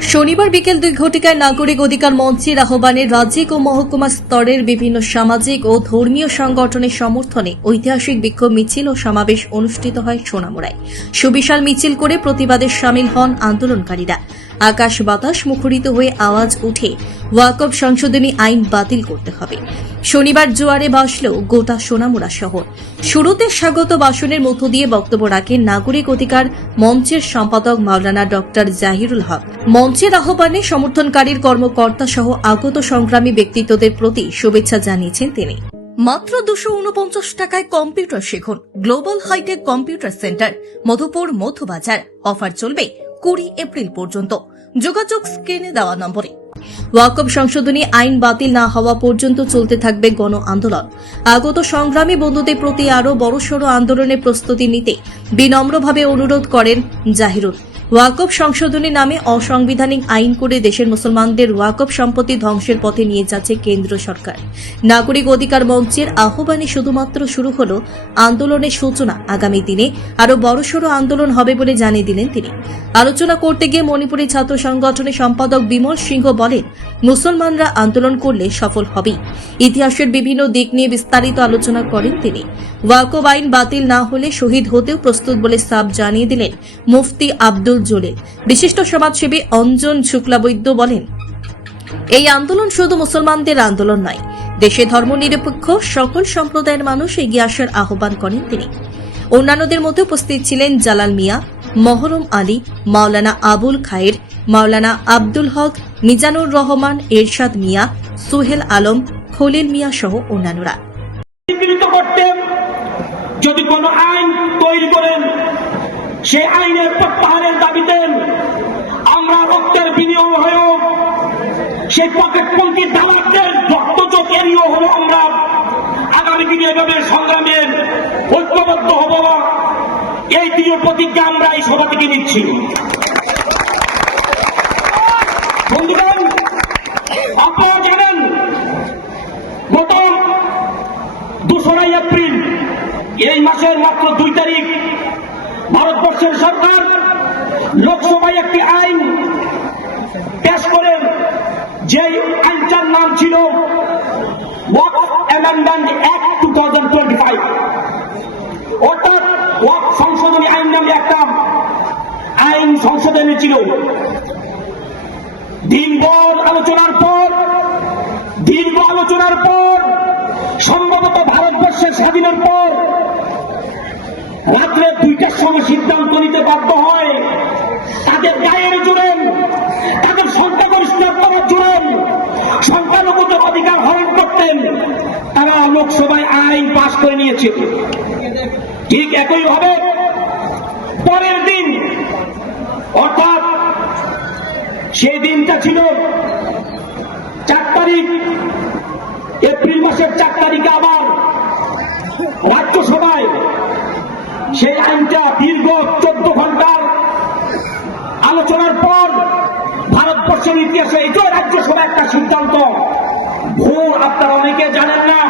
শনিবার বিকেল দুই ঘটিকায় নাগরিক অধিকার মঞ্চের আহ্বানে রাজ্যিক ও মহকুমা স্তরের বিভিন্ন সামাজিক ও ধর্মীয় সংগঠনের সমর্থনে ঐতিহাসিক বিক্ষোভ মিছিল ও সমাবেশ অনুষ্ঠিত হয় সোনামুড়ায়। সুবিশাল মিছিল করে প্রতিবাদে সামিল হন আন্দোলনকারীরা। আকাশ বাতাস মুখরিত হয়ে আওয়াজ উঠে ওয়াকব সংশোধনী আইন বাতিল করতে হবে। শনিবার জোয়ারে বাসল গোটা সোনামুড়া শহর। শুরুতে স্বাগত ভাষণের মধ্য দিয়ে বক্তব্য রাখেন নাগরিক অধিকার মঞ্চের সম্পাদক মাওলানা ডক্টর জাহিরুল হক। মঞ্চের আহ্বানে সমর্থনকারীর কর্মকর্তা সহ আগত সংগ্রামী ব্যক্তিত্বদের প্রতি শুভেচ্ছা জানিয়েছেন তিনি। মাত্র দুশো উনপঞ্চাশ টাকায় কম্পিউটার শিখুন। Global hitech computer centre, Madhupur Madhubazar offer চলবে কুড়ি এপ্রিল পর্যন্ত। যোগাযোগ স্ক্রিনে দেওয়া নম্বরে। ওয়াকব সংশোধনী আইন বাতিল না হওয়া পর্যন্ত চলতে থাকবে গণ আন্দোলন। আগত সংগ্রামী বন্ধুদের প্রতি আরও বড়সড় আন্দোলনের প্রস্তুতি নিতে বিনম্রভাবে অনুরোধ করেন জাহিরুল। ওয়াকব সংশোধনী নামে অসাংবিধানিক আইন করে দেশের মুসলমানদের ওয়াকব সম্পত্তি ধ্বংসের পথে নিয়ে যাচ্ছে কেন্দ্র সরকার। নাগরিক অধিকার মঞ্চের আহ্বানে শুধুমাত্র শুরু হল আন্দোলনের সূচনা আগামী দিনে। আরও বড়সড় আন্দোলন হবে বলে জানিয়ে দিলেন তিনি। আলোচনা করতে গিয়ে মণিপুরী ছাত্র সংগঠনের সম্পাদক বিমল সিংহ বলেন, মুসলমানরা আন্দোলন করলে সফল হবেই। ইতিহাসের বিভিন্ন দিক নিয়ে বিস্তারিত আলোচনা করেন তিনি। ওয়াকব আইন বাতিল না হলে শহীদ হতেও প্রস্তুত বলে সাব জানিয়ে দিলেন মুফতি আব্দুল জলিল বিশিষ্ট সমাজসেবী অঞ্জন শুক্লাবৈদ্য বলেন, এই আন্দোলন শুধু মুসলমানদের আন্দোলন নয়। দেশে ধর্মনিরপেক্ষ সকল সম্প্রদায়ের মানুষ এগিয়ে আসার আহ্বান করেন তিনি। অন্যান্যদের মধ্যে উপস্থিত ছিলেন জালাল মিয়া, মহরম আলী, মাওলানা আবুল খায়ের, মাওলানা আব্দুল হক, মিজানুর রহমান, এরশাদ মিয়া, সুহেল আলম, খলিল মিয়া সহ অন্যান্যরা। যদি কোন আইন তৈরি করেন সেই আইনের প্রত্যাহারের দাবিতে আমরা রক্তের বিনিয়োগ হয়েও সেই পকেটপন্থী দালালদের রক্ত চোখ এড়িয়েও হলো আমরা আগামী দিনে এভাবে সংগ্রামের ঐক্যবদ্ধ হব। এই দৃঢ় প্রতিজ্ঞা আমরা এই সভা থেকে নিচ্ছি। এপ্রিল, এই মাসের মাত্র দুই তারিখ ভারতবর্ষের সরকার লোকসভায় একটি আইন পেশ করেন যে আইনটার নাম ছিল টু অর্থাৎ সংশোধনী আইন নামে একটা আইন আলোচনার পর আলোচনার পর, সম্ভবত ভারতবর্ষের স্বাধীনের পর রাত্রে দুইটার সময় সিদ্ধান্ত নিতে বাধ্য হয়। তাদের গায়ের জোরেন তাদের সংখ্যাগরিষ্ঠতার জোরেন সংখ্যালঘুদের অধিকার হরণ করতেন। তারা লোকসভায় আইন পাশ করে নিয়েছে ঠিক একই ভাবে পরের দিন, অর্থাৎ সেই দিনটা ছিল চার তারিখ, এপ্রিল মাসের চার তারিখে আবার সেই আইনটা দীর্ঘ চোদ্দ ঘণ্টার আলোচনার পর ভারতবর্ষের ইতিহাসে এটাই রাজ্যসভা একটা সিদ্ধান্ত, ভোর আপনারা অনেকে জানেন না,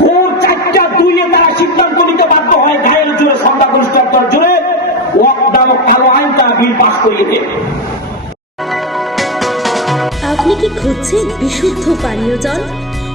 ভোর চারটা দুইয়ে তারা সিদ্ধান্ত নিতে বাধ্য হয় গায়ের জোরে সংখ্যাগরিষ্ঠতার জোরে ওয়াক নামক কালো আইন তারা বিল পাশ করিয়ে দেয়। আপনি কি খুঁজছেন বিশুদ্ধ পানীয় জল?